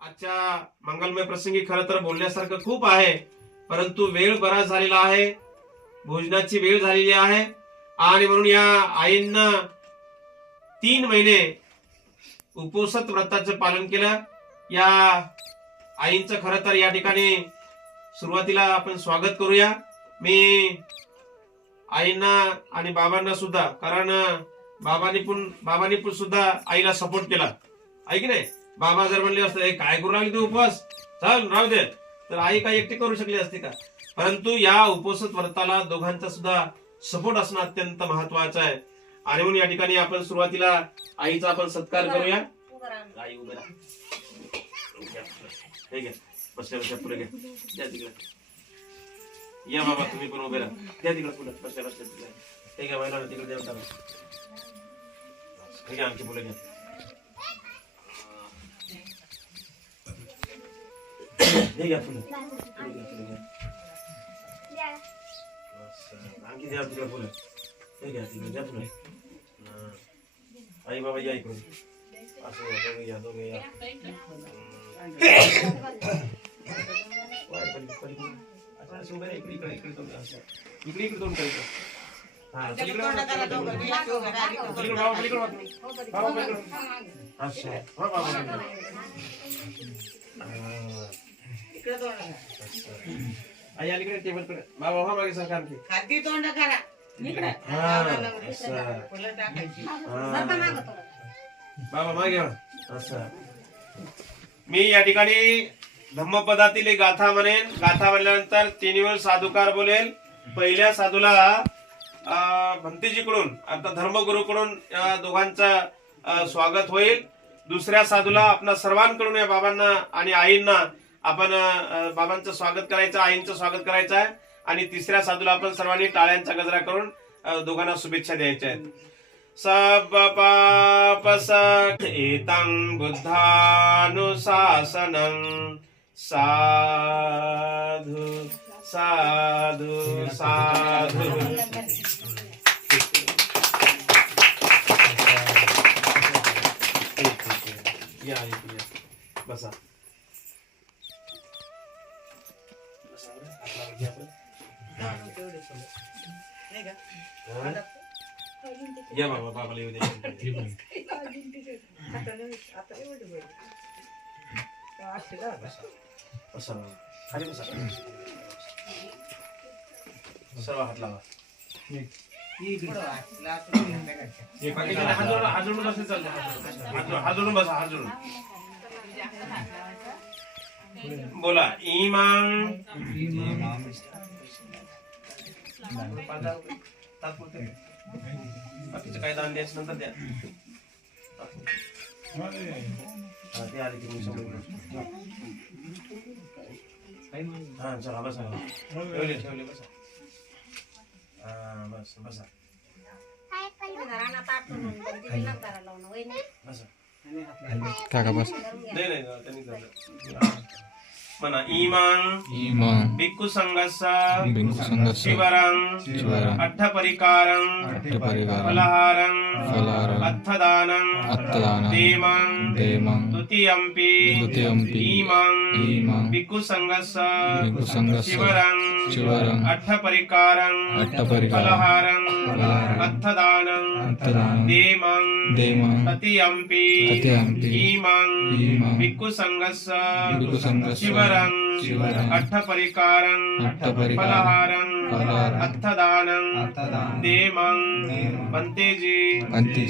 आजच्या मंगलमय प्रसंगी खरं तर बोलण्यासारखं खूप आहे परंतु वेळ बराच झालेला आहे भोजनाची वेळ झालेली आहे आणि म्हणून या आईंना तीन महिने उपोसत व्रताचं पालन केलं. या आईंचं खरं तर या ठिकाणी सुरुवातीला आपण स्वागत करूया. मी आईंना आणि बाबांना सुद्धा कारण बाबांनी पण बाबांनी पण सुद्धा आईला सपोर्ट केला. ऐक नाही? बाबा जर म्हणले असते "ए, काय करू लागली तू उपवास? चल राहू दे. तर आई काय एकटी करू शकली असते का? परंतु या उपोषित व्रताला दोघांचा सुद्धा सपोर्ट असणं अत्यंत महत्वाचं आहे. आणि म्हणून या ठिकाणी आपण सुरुवातीला आईचा आपण सत्कार करूया. आई उभे राहा. हे पुढे घ्या. तिकडे. या बाबा तुम्ही पण उभे राहा. द्या तिकडे पुढे. बसल्या बसल्या तिकडे हे घ्या तिकडे. हे घ्या आणखी पुढे घ्या. हे घ्या पुढे पुढे घ्या, पुढे घ्या. असं. आणखी द्या तिकडे पुढे हे घ्या तिकडे द्या पुढे हा. आई बाबा या इकडे असं घ्या, दोघे या दोघे या वा, पलीकडे, पलीकडे. असं, असं उभे राहा. इकडे इकडे इकडे तोंड असं. इकडे इकडे तोंड करायचं हा पलीकडे वा, पलीकडे वा. पलीकडे वा, पलीकडे वा तुम्ही. बाबा, पलीकडे. असं. वा, बाबा, पलीकडे. असं. आई अलीकडे टेबलकडे बाबा हा मागे सरकार आणखी खादी तोंड करा. असं. फुलं टाकायची. बाबा मागे वळा. असं. मी या ठिकाणी धम्मपदातील एक गाथा म्हणेन. गाथा म्हणल्यानंतर तिन्हीवर साधुकार बोलेल. पहिल्या साधूला अं, भंतेजीकडून अर्थात धर्मगुरूकडून या दोघांचं अं, स्वागत होईल. दुसऱ्या साधूला आपल्या सर्वांकडून या बाबांना आणि आईंना आपण बाबांचं स्वागत करायचं आईंचं स्वागत करायचं आहे. आणि तिसऱ्या साधूला आपण सर्वांनी टाळ्यांचा गजरा करून दोघांना शुभेच्छा द्यायच्या आहेत. सब पापस एतं बुद्धानुशासनं साधु साधु साधु. या. बसा. आपण. या बाबा बाबाला येऊ द्या असं सर्व हात लावा वा. लासून घ्या हात जोडून बसा हात जोडून बोला इमाम तात्पुरते बाकीचं काय दान द्यायचं नंतर द्या हा, ते आले की मी समोर. हा चला बसा ठेवले ठेवले बसा हा बस बसा बसा काका बस नाही नाही त्यांनी झालं म्हणा इमान इमान भिक्खू संघाचा भिक्खू संघाचा शिवरं शिवरं अठ्ठपरिकारं अट्टपरिकारं फलहारं फलहारं अत्थदानं अत्तदानं देमं देमं द्वितीयम्पि द्वितीयम्पि इमं इमं भिक्खू संघस्य भिक्खू संघस्य शिवरं शिवरं अठ्ठपरिकारं अट्टपरिकारं फलहारं फलहारं अत्थदानं अत्तदानं देमं देमं तृतीयम्पि तृतीयम्पि इमं भिक्खू संघस्य शिवरं फलहारं देमं पंतेजी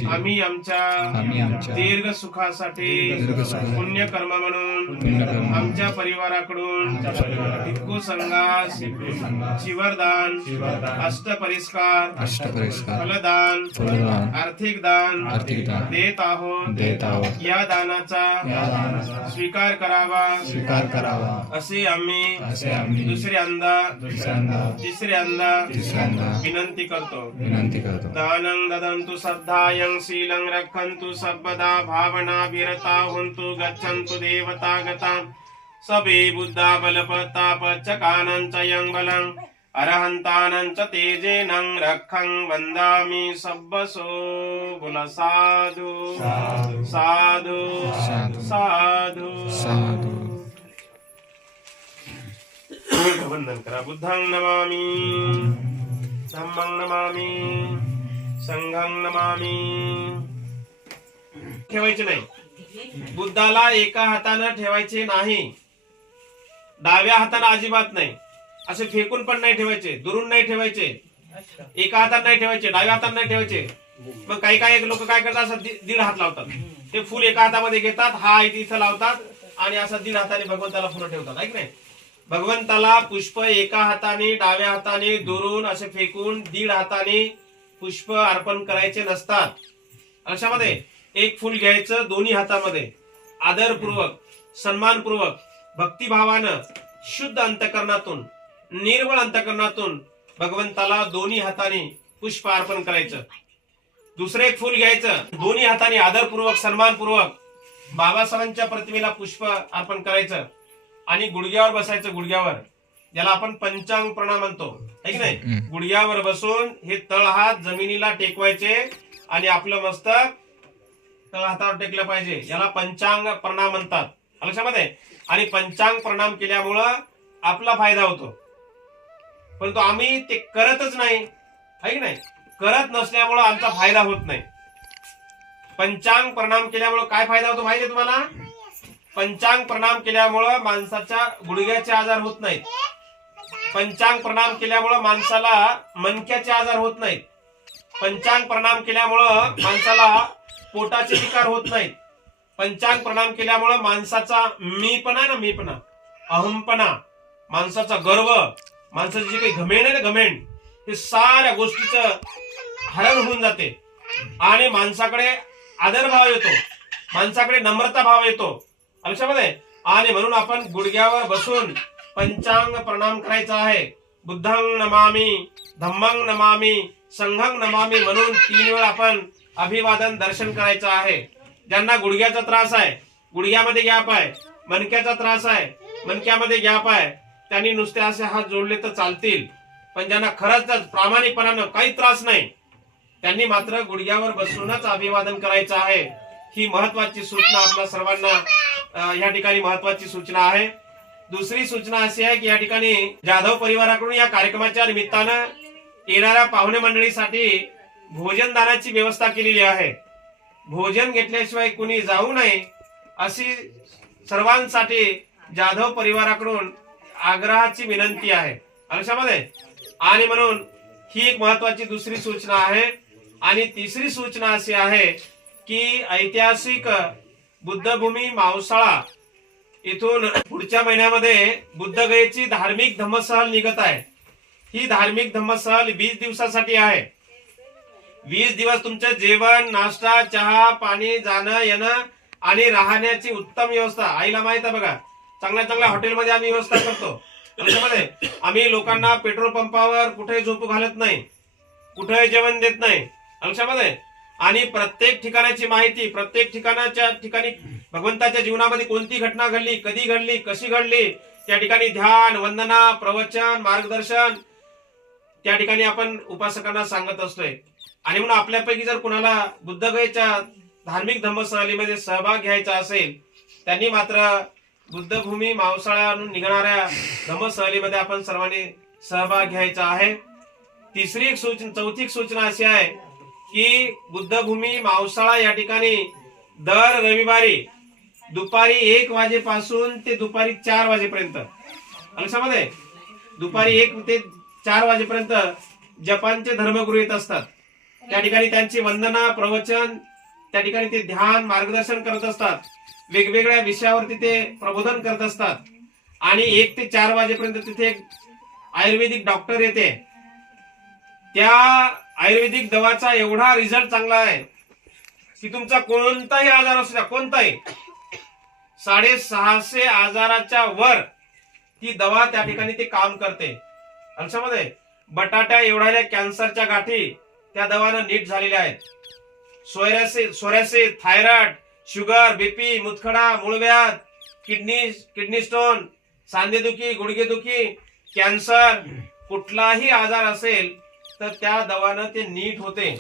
आम्ही आमच्या दीर्घ सुखासाठी सुखासाठी पुण्यकर्म म्हणून आमच्या परिवाराकडून भिक्खू संघास शिवरदान अष्टपरिस्कार फलदान फलदान आर्थिक दान दान देत आहोत. देत आहोत. या दानाचा या दानाचा स्वीकार करावा. स्वीकार करावा. असे आम्ही असे आम्ही दुसऱ्यांदा दुसऱ्यांदा तिसऱ्यांदा तिसऱ्यांदा विनंती करतो. विनंती करतो. दानं ददन्तु श्रद्धायं शीलं रक्षन्तु सर्वदा भावनाभिरता हुन्तु गच्छन्तु देवता गतां सबे बुद्धा बलपतापचकानं च यं बलं। अरहंतानंच तेजेनं रखं वंदामि सब्बसो बोला साधु। साधु। साधु। साधु। साधु। साधु वंदन करा। बुद्धं नमामि। धम्मं नमामि। संघं नमामि। ठेवायचे नाही. बुद्धाला एका हातानं ठेवायचे नाही. डाव्या हाताने अजिबात नाही. असे फेकून पण नाही ठेवायचे दुरून नाही ठेवायचे एका हातात नाही ठेवायचे डाव्या हातात नाही ठेवायचे. मग काही काही लोक काय करतात असं दीड हात लावतात. ते फुल एका हातामध्ये घेतात हा इथे इथं लावतात आणि असं दीड हाताने भगवंताला फुलं ठेवतात ऐक नाही? भगवंताला पुष्प एका हाताने डाव्या हाताने दुरून असे फेकून दीड हाताने पुष्प अर्पण करायचे नसतात. अशामध्ये एक फुल घ्यायचं दोन्ही हातामध्ये. आदरपूर्वक सन्मानपूर्वक भक्तिभावानं शुद्ध अंतकरणातून. निर्मळ अंतकरणातून भगवंताला दोन्ही हाताने पुष्प अर्पण करायचं. दुसरं एक फुल घ्यायचं. दोन्ही हाताने आदरपूर्वक सन्मानपूर्वक बाबासाहेबांच्या प्रतिमेला पुष्प अर्पण करायचं आणि गुडघ्यावर बसायचं गुडघ्यावर. ज्याला आपण पंचांग प्रणाम म्हणतो. है की नाही. गुडघ्यावर बसून हे तळ हात जमिनीला टेकवायचे आणि आपलं मस्तक तळ हातावर टेकलं पाहिजे. याला पंचांग प्रणाम म्हणतात. लक्षामध्ये आणि पंचांग प्रणाम केल्यामुळं आपला फायदा होतो. परंतु आम्ही ते करतच नाही. है की नाही? करत नसल्यामुळं आमचा फायदा होत नाही. पंचांग प्रणाम केल्यामुळं काय फायदा होतो माहिती तुम्हाला? पंचांग प्रणाम केल्यामुळं माणसाच्या गुडघ्याचे आजार होत नाहीत. पंचांग प्रणाम केल्यामुळं माणसाला मनक्याचे आजार होत नाहीत. पंचांग प्रणाम केल्यामुळं माणसाला पोटाचे विकार होत नाहीत. पंचांग प्रणाम केल्यामुळं माणसाचा मीपणा ना मीपणा अहमपणा माणसाचा गर्व माणसाची जे काही घमेंड आहे ना घमेंड हे साऱ्या गोष्टीचं हरण होऊन जाते. आणि माणसाकडे आदरभाव येतो. माणसाकडे नम्रता भाव येतो. लक्षामध्ये आणि म्हणून आपण गुडघ्यावर बसून पंचांग प्रणाम करायचा आहे. बुद्धांग नमामी धम्मांग नमामी संघंग नमामी म्हणून तीन वेळ आपण अभिवादन दर्शन करायचं आहे. ज्यांना गुडघ्याचा त्रास आहे गुडघ्यामध्ये गॅप आहे मणक्याचा त्रास आहे मणक्यामध्ये गॅप आहे त्यांनी नुसते असे हात जोडले तर चालतील. पण ज्यांना खरंच प्रामाणिकपणानं काही त्रास नाही त्यांनी मात्र गुडघ्यावर बसूनच अभिवादन करायचं आहे. ही महत्वाची सूचना आपल्या सर्वांना या ठिकाणी महत्वाची सूचना आहे. दुसरी सूचना अशी आहे की या ठिकाणी जाधव परिवाराकडून या कार्यक्रमाच्या निमित्तानं येणाऱ्या पाहुणे मंडळीसाठी भोजनदानाची व्यवस्था केलेली आहे. भोजन घेतल्याशिवाय कुणी जाऊ नये अशी सर्वांसाठी जाधव परिवाराकडून आग्रहाची विनंती आहे. लक्षामध्ये आणि म्हणून ही एक महत्वाची दुसरी सूचना आहे. आणि तिसरी सूचना अशी आहे की ऐतिहासिक बुद्धभूमी मावसाळा इथून पुढच्या महिन्यामध्ये बुद्धगयेची धार्मिक धम्मसहल निघत आहे. ही धार्मिक धम्मसहल वीस दिवसासाठी आहे. वीस दिवस तुमचं जेवण नाश्ता चहा पाणी जाणं येणं आणि राहण्याची उत्तम व्यवस्था. आईला माहीत आहे बघा. चांगल्या चांगल्या हॉटेलमध्ये आम्ही व्यवस्था करतो. त्याच्यामध्ये आम्ही लोकांना पेट्रोल पंपावर कुठेही झोपू घालत नाही कुठेही जेवण देत नाही. लक्षामध्ये आणि प्रत्येक ठिकाणाची माहिती प्रत्येक ठिकाणाच्या ठिकाणी भगवंताच्या जीवनामध्ये कोणती घटना घडली कधी घडली कशी घडली त्या ठिकाणी ध्यान वंदना प्रवचन मार्गदर्शन त्या ठिकाणी आपण उपासकांना सांगत असतोय. आणि म्हणून आपल्यापैकी जर कुणाला बुद्धगयेच्या धार्मिक धम्मसहलीमध्ये सहभाग घ्यायचा असेल त्यांनी मात्र बुद्धभूमी मावसाळ्यावरून निघणाऱ्या धम्मसहलीमध्ये आपण सर्वांनी सहभाग घ्यायचा आहे. तिसरी सूचना चौथी सूचना अशी आहे की बुद्धभूमी मावसाळा या ठिकाणी दर रविवारी दुपारी एक वाजेपासून ते दुपारी चार वाजेपर्यंत. लक्षामध्ये? दुपारी एक ते चार वाजेपर्यंत जपानचे धर्मगुरू येत असतात. त्या ठिकाणी त्यांची वंदना प्रवचन त्या ठिकाणी ते ध्यान मार्गदर्शन करत असतात. वेगवेगळ्या विषयावरती ते प्रबोधन करत असतात. आणि एक ते चार वाजेपर्यंत तिथे एक आयुर्वेदिक डॉक्टर येते. त्या आयुर्वेदिक दवाचा एवढा रिझल्ट चांगला आहे की तुमचा कोणताही आजार असू द्या कोणताही साडेसहाशे आजाराच्या वर ती दवा त्या ठिकाणी ते काम करते. लक्षामध्ये बटाट्या एवढ्या कॅन्सरच्या गाठी त्या दवानं नीट झालेल्या आहेत. सोयरासिस सोऱ्यासे थायरॉइड शुगर बीपी मुतखडा मूळव्याध किडनी किडनी स्टोन सांधेदुखी गुडघेदुखी कॅन्सर कुठलाही आजार असेल तर त्या दवानं ते नीट होते.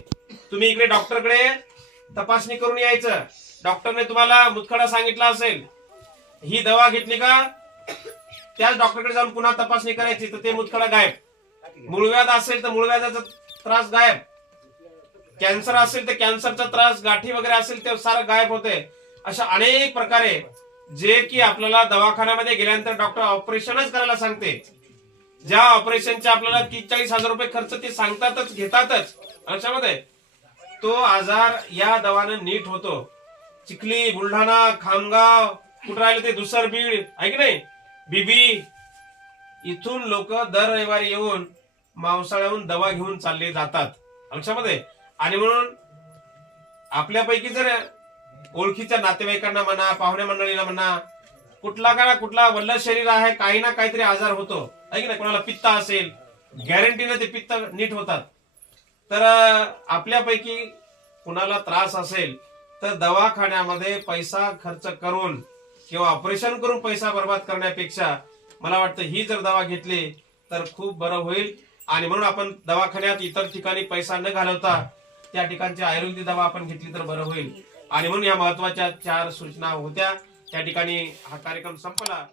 तुम्ही इकडे डॉक्टरकडे तपासणी करून यायचं. डॉक्टरने तुम्हाला मुतखडा सांगितला असेल ही दवा घेतली का? त्याच डॉक्टरकडे जाऊन पुन्हा तपासणी करायची तर ते मुतखडा गायब. मूळव्याध असेल तर मूळव्याधाचा त्रास गायब. कॅन्सर असेल तर कॅन्सरचा त्रास गाठी वगैरे असेल ते सारं गायब होते अशा अनेक प्रकारे जे की आपल्याला दवाखान्यामध्ये गेल्यानंतर डॉक्टर ऑपरेशनच करायला सांगते. ज्या ऑपरेशनचे आपल्याला तीस चाळीस हजार रुपये खर्च ते सांगतातच घेतातच. अशामध्ये तो आजार या दवानं नीट होतो. चिखली बुलढाणा खामगाव कुठं राहिलं ते दुसर बीड आहे की नाही? बीबी इथून लोक दर रविवारी येऊन मावसाळ्याहून दवा घेऊन चालले जातात. लक्षामध्ये आणि म्हणून आपल्यापैकी जर ओळखीच्या नातेवाईकांना म्हणा पाहुण्या मंडळीला म्हणा कुठला का कुठला वल्ल शरीर आहे काही ना काहीतरी आजार होतो आहे की नाही? कोणाला पित्त असेल गॅरंटीने ते पित्त नीट होतात. तर आपल्यापैकी कुणाला त्रास असेल तर दवाखान्यामध्ये पैसा खर्च करून किंवा ऑपरेशन करून पैसा बर्बाद करण्यापेक्षा मला वाटतं ही जर दवा घेतली तर खूप बरं होईल. आणि म्हणून आपण दवाखान्यात इतर ठिकाणी पैसा न घालवता त्या ठिकाणची आयुर्वेदिक दवा आपण घेतली तर बरं होईल. आणि म्हणून या महत्त्वाच्या चार सूचना होत्या. त्या ठिकाणी हा कार्यक्रम संपला.